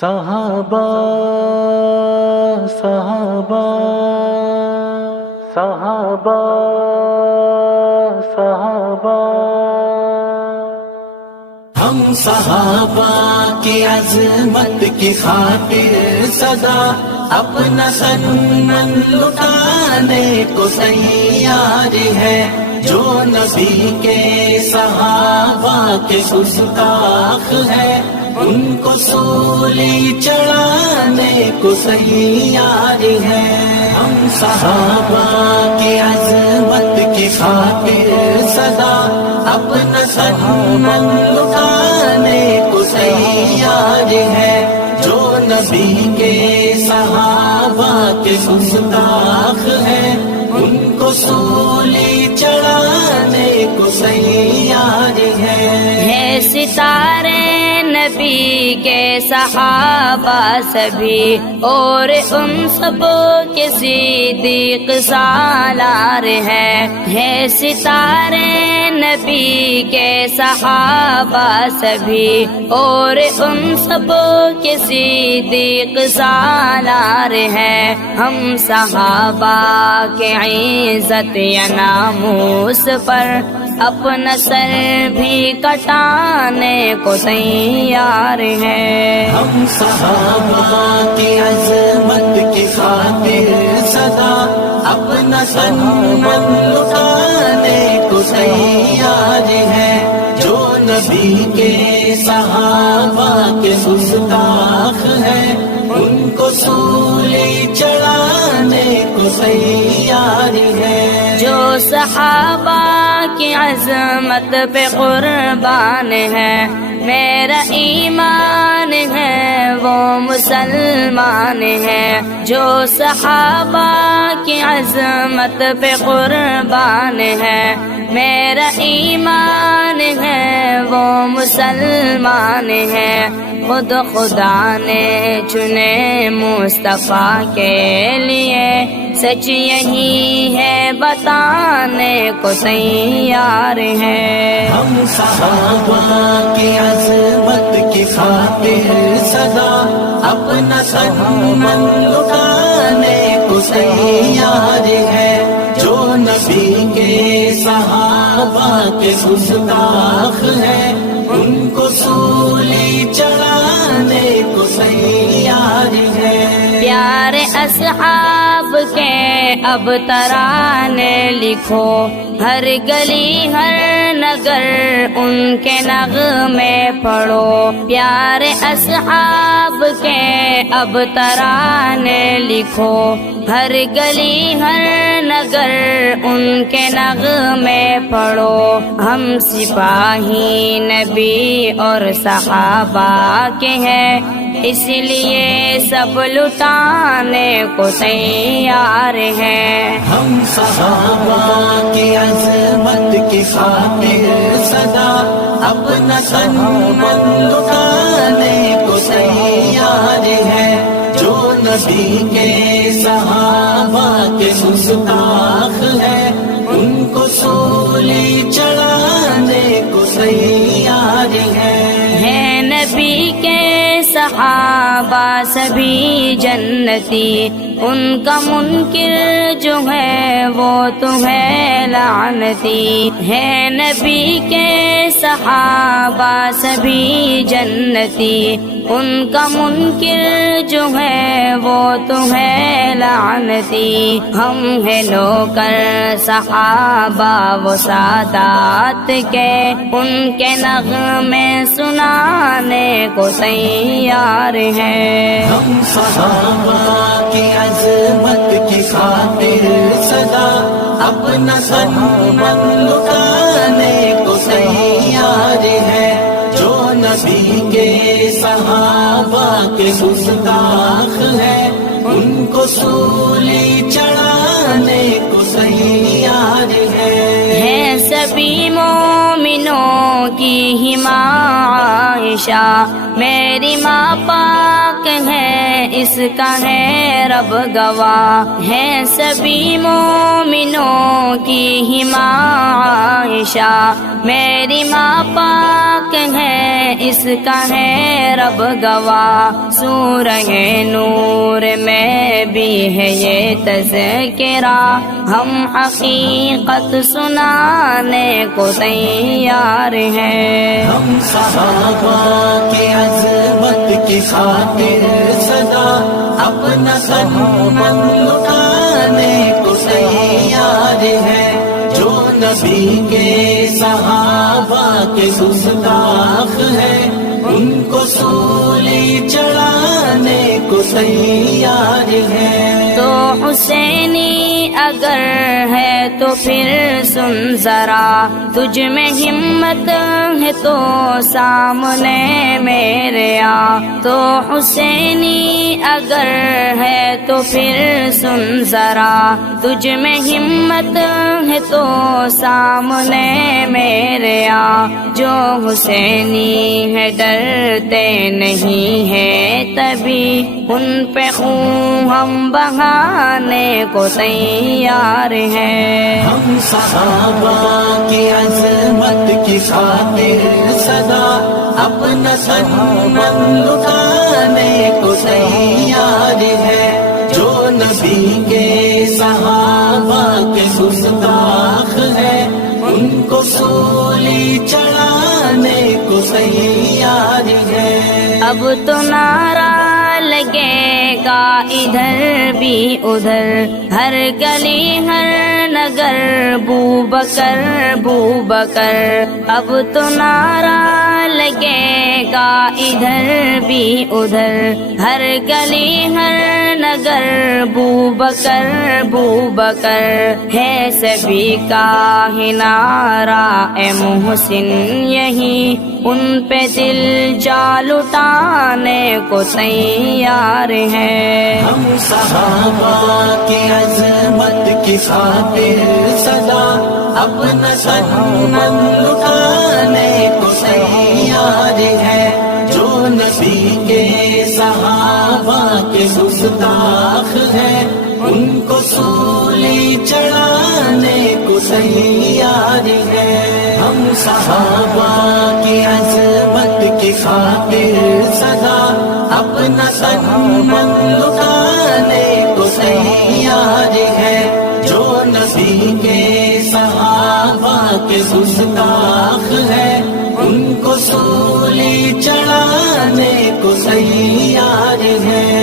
صحابہ صحابہ صحابہ صحابہ، ہم صحابہ کی عظمت کی خاطر سدا اپنا سنن لٹانے کو تیار ہے، جو نبی کے صحابہ کے گستاخ ہے ان کو سولی چڑھانے کو تیار ہے۔ ہم صحابہ کی عظمت کی خاطر سدا اپنا سنن لٹانے کو تیار ہے، جو نبی کے صحابہ کے گستاخ ہے ان کو سولی چڑھانے کو تیار ہے۔ ستارے نبی کے صحابہ سبھی اور ان سب کے صدیق سالار ہے ستارے نبی کے صحابہ سبھی اور ان سب کے صدیق سالار ہے۔ ہم صحابہ کے عزت یا ناموس پر اپنا سر بھی کٹانے کو تیار ہے۔ ہم صحابہ کی عظمت کی خاطر سدا اپنا سنن لٹانے کو تیار ہے، جو نبی کے صحابہ کے گستاخ ہے ان کو سولی چڑھانے کو تیار ہے۔ جو صحابہ کی عظمت پہ قربان ہے، میرا ایمان ہے وہ مسلمان ہے۔ جو صحابہ کی عظمت پہ قربان ہے، میرا ایمان ہے وہ مسلمان ہے۔ خود خدا نے چنے مصطفیٰ کے لیے، سچ یہی ہے بتانے کو تیار ہے۔ ہم صحابہ کی عظمت کی خاطر سدا اپنا سنن لٹانے کو تیار ہے، جو نبی کے صحابہ کے گستاخ ہے ان کو سولی چڑھانے کو تیار ہے۔ پیارے اصحاب کے اب ترانے لکھو، ہر گلی ہر نگر ان کے نغمے پڑھو۔ پیارے اصحاب کے اب ترانے لکھو، ہر گلی ہر نگر ان کے نغمے پڑھو۔ ہم سپاہی نبی اور صحابہ کے ہیں، اس لیے سب لٹانے کو تیار ہیں۔ ہم صحابہ کی عظمت کی خاطر سدا اپنا سنن لٹانے کو تیار ہے، جو نبی کے صحابہ کے گستاخ ہے ان کو سولی چڑھانے کو تیار ہے۔ نبی کے صحابہ سبھی جنتی، ان کا منکر جو ہے وہ تو ہے لعنتی ہے۔ نبی کے صحابہ سبھی جنتی، ان کا منکر جو ہے وہ تو ہے لعنتی۔ ہم ہیں نوکر صحابہ وہ سادات کے، ان کے نغمے سنانے کو تیار ہیں۔ ہم صحابہ کی عظمت کی خاطر سدا اپنا سنن لٹانے کو تیار ہے، جو نبی کے صحابہ کے گستاخ ہے ان کو سولی چڑھانے کو تیار ہے۔ سبھی مومنوں کی ہی ماں عائشہ، میری ماں پاک پاک ہے اس کا ہے رب گواہ، ہے سبھی مومنوں کی ہی ماں عائشہ، میری ماں پاک ہے اس کا ہے رب گواہ، سورہ نور میں بھی ہے یہ تذکرہ، ہم حقیقت سنانے کو تیار ہیں۔ ہم صحابہ کی عظمت کی خاطر سدا اپنا تن من لٹانے کو تیار ہے، جو نبی کے صحابہ کے گستاخ ہیں ان کو سولی چڑھانے کو تیار ہے۔ تو حسینی اگر ہے تو پھر سن ذرا، تجھ میں ہمت ہے تو سامنے میرے آ، تو حسینی اگر ہے تو پھر سن ذرا، تجھ میں ہمت ہے تو سامنے میرے آ، جو حسینی ہے ڈرتے نہیں ہے تبھی، ان پہ خون ہم بہانے کو تیار ہیں۔ ہم صحابہ کی عظمت کی خاطر سدا اپنا تن من لٹانے کو تیار ہے، جو نبی کے صحابہ کے گستاخ ہیں ان کو سولی چڑھانے کو تیار ہے۔ اب تو نعرہ لگے گا ادھر بھی ادھر، ہر گلی ہر نگر بو بکر بو بکر، اب تو نعرہ لگے گا ادھر بھی ادھر، ہر گلی ہر نگر بو بکر بو بکر، ہے سبھی کا ہی نعرہ اے محسن یہی، ان پہ دل جا لٹانے کو تیار ہے۔ ہم صحابہ کی عظمت کی خاطر سدا اپنا تن من لٹانے کو تیار ہے، جو نبی کے صحابہ کے گستاخ ہیں ان کو سولی چڑھانے کو تیار ہے۔ ہم صحابہ کی عظمت کی خاطر سدا اپنا تن من لٹانے کو تیار ہے، جو نبی کے صحابہ کے گستاخ ہیں ان کو سولی چڑھانے کو تیار ہے۔